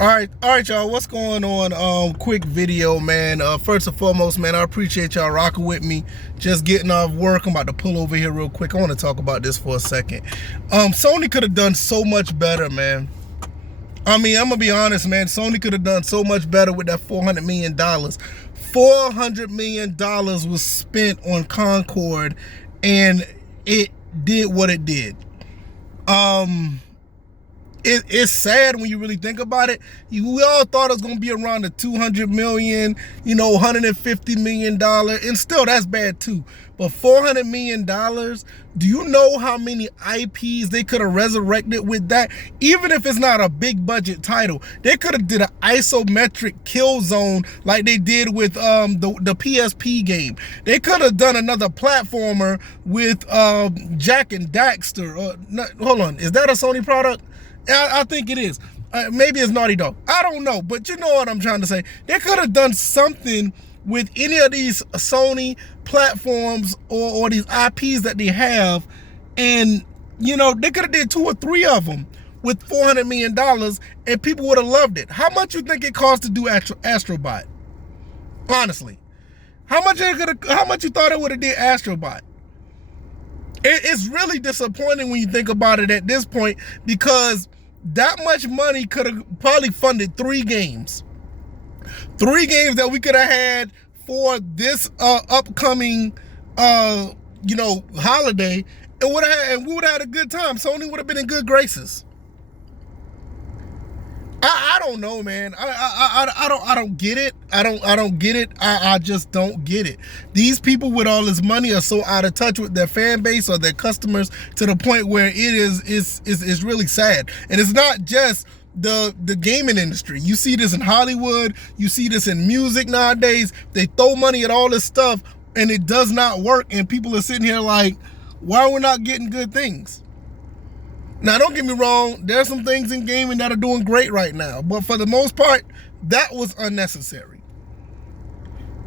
All right, y'all. What's going on? Quick video, man. First and foremost, man, I appreciate y'all rocking with me. Just getting off work. I'm about to pull over here real quick. I want to talk about this for a second. Sony could have done so much better, man. I mean, I'm gonna be honest, man. Sony could have done so much better with that $400 million. $400 million was spent on Concord, and it did what it did. It's sad when you really think about it. We all thought it was going to be around the $200 million, $150 million, and still that's bad too. But $400 million, do you know how many IPs they could have resurrected with that? Even if it's not a big budget title, they could have did an isometric kill zone like they did with the PSP game. They could have done another platformer with Jak and Daxter. Hold on, is that a Sony product? I think it is. Maybe it's Naughty Dog. I don't know, but you know what I'm trying to say. They could have done something with any of these Sony platforms or these IPs that they have, and they could have did 2 or 3 of them with $400 million, and people would have loved it. How much you think it cost to do Astrobot? Honestly, how much you thought it would have did Astrobot? It's really disappointing when you think about it at this point, because that much money could have probably funded 3 games. 3 games that we could have had for this upcoming holiday, and we would have had a good time. Sony would have been in good graces. I don't know, man. I don't get it. I don't get it. I just don't get it. These people with all this money are so out of touch with their fan base or their customers, to the point where it is really sad. And it's not just the gaming industry. You see this in Hollywood. You see this in music nowadays. They throw money at all this stuff and it does not work. And people are sitting here like, why are we not getting good things? Now, don't get me wrong, there are some things in gaming that are doing great right now, but for the most part, that was unnecessary.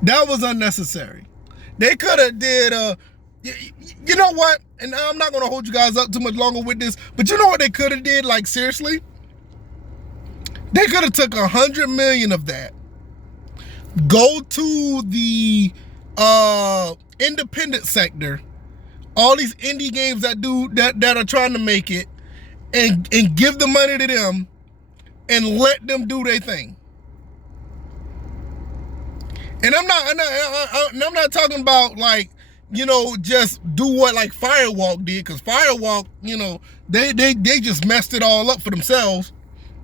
That was unnecessary. They could have did, you know what, and I'm not going to hold you guys up too much longer with this, but you know what they could have did, like seriously? They could have took $100 million of that, go to the independent sector, all these indie games that are trying to make it, and give the money to them and let them do their thing. And I'm not talking about like, just do what like Firewalk did, because Firewalk, they just messed it all up for themselves,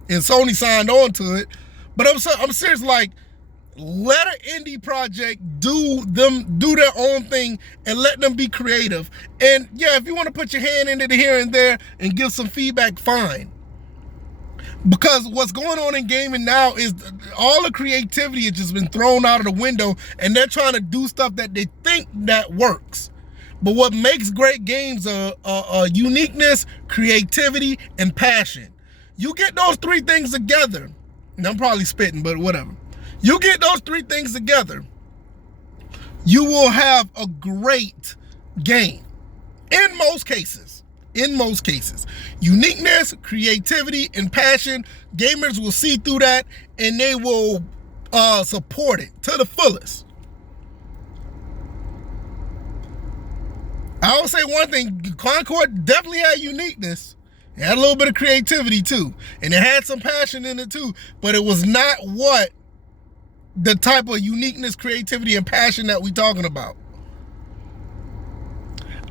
and Sony signed on to it. But I'm serious, like, let an indie project do their own thing and let them be creative. And yeah, if you want to put your hand in it here and there and give some feedback, fine. Because what's going on in gaming now is all the creativity has just been thrown out of the window, and they're trying to do stuff that they think that works. But what makes great games are uniqueness, creativity, and passion. You get those 3 things together, and I'm probably spitting, but whatever. You get those 3 things together, you will have a great game. In most cases. Uniqueness, creativity, and passion, gamers will see through that, and they will support it to the fullest. I will say one thing, Concord definitely had uniqueness. It had a little bit of creativity too, and it had some passion in it too, but it was not the type of uniqueness, creativity, and passion that we talking about.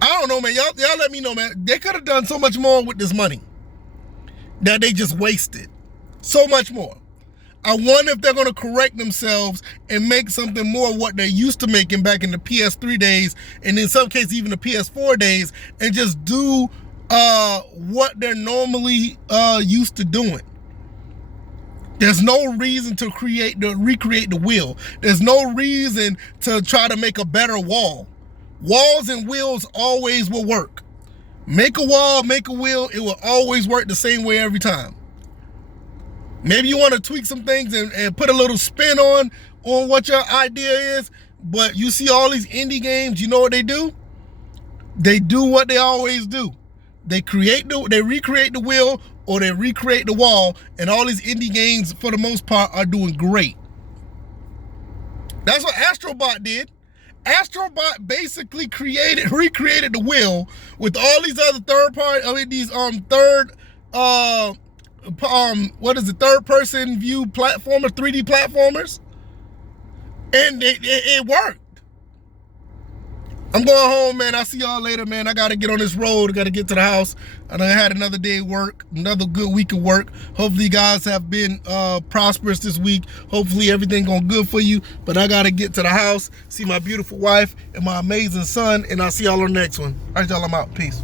I don't know, man. Y'all let me know, man. They could have done so much more with this money that they just wasted. So much more. I wonder if they're going to correct themselves and make something more of what they're used to making back in the PS3 days, and in some cases even the PS4 days, and just do what they're normally used to doing. There's no reason to recreate the wheel. There's no reason to try to make a better wall. Walls and wheels always will work. Make a wall, make a wheel, it will always work the same way every time. Maybe you want to tweak some things and put a little spin on what your idea is, but you see all these indie games, you know what they do? They do what they always do. They recreate the wheel or they recreate the wall, and all these indie games, for the most part, are doing great. That's what Astrobot did. Astrobot basically recreated the wheel with all these other third person view platformers, 3D platformers, and it worked. I'm going home, man. I'll see y'all later, man. I got to get on this road. I got to get to the house. I done had another day of work, another good week of work. Hopefully you guys have been prosperous this week. Hopefully everything going good for you. But I got to get to the house, see my beautiful wife and my amazing son, and I'll see y'all on the next one. All right, y'all, I'm out. Peace.